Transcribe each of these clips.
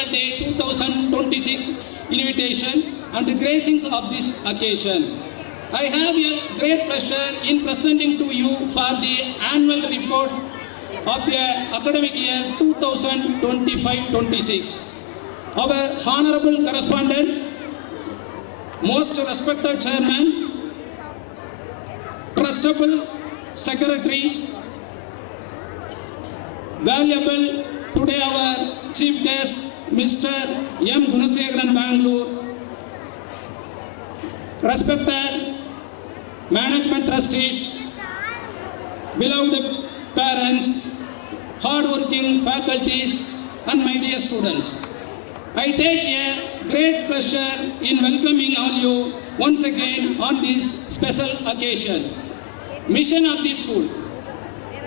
Annual Day 2026 invitation and gracings of this occasion. I have a great pleasure in presenting to you for the annual report of the academic year 2025-26. Our honorable correspondent, most respected chairman, trustable secretary, valuable today our chief guest, Mr. M. Gunasekharan Bangalore, respected management trustees, beloved parents, hard-working faculties, and my dear students. I take a great pleasure in welcoming all you once again on this special occasion. Mission of the school: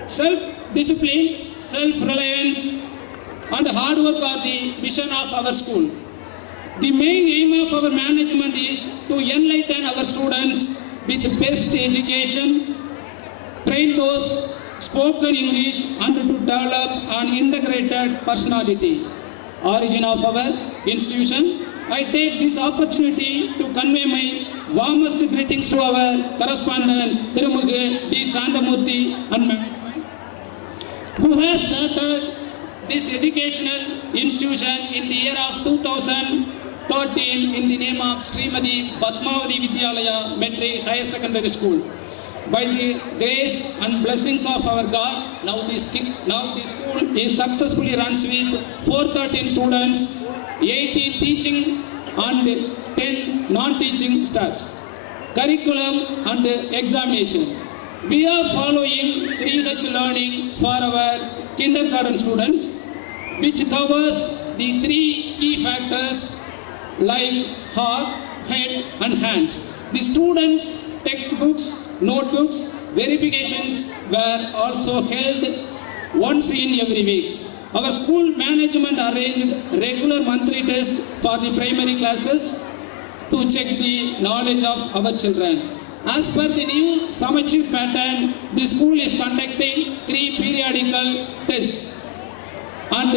self-discipline, self-reliance, and hard work are the mission of our school. The main aim of our management is to enlighten our students with best education, train those spoken English, and to develop an integrated personality. Origin of our institution, I take this opportunity to convey my warmest greetings to our correspondent Tirumuge D. Sandamurthy and management, who has started this educational institution in the year of 2013 in the name of Srimati Padmavati Vidyalaya Metric Higher Secondary School. By the grace and blessings of our God, now the school is successfully runs with 413 students, 18 teaching and 10 non-teaching staffs. Curriculum and examination. We are following 3H learning for our kindergarten students, which covers the 3 key factors like heart, head, and hands. The students' textbooks, notebooks, verifications were also held once in every week. Our school management arranged regular monthly tests for the primary classes to check the knowledge of our children. As per the new Samachir pattern, the school is conducting 3 periodical tests and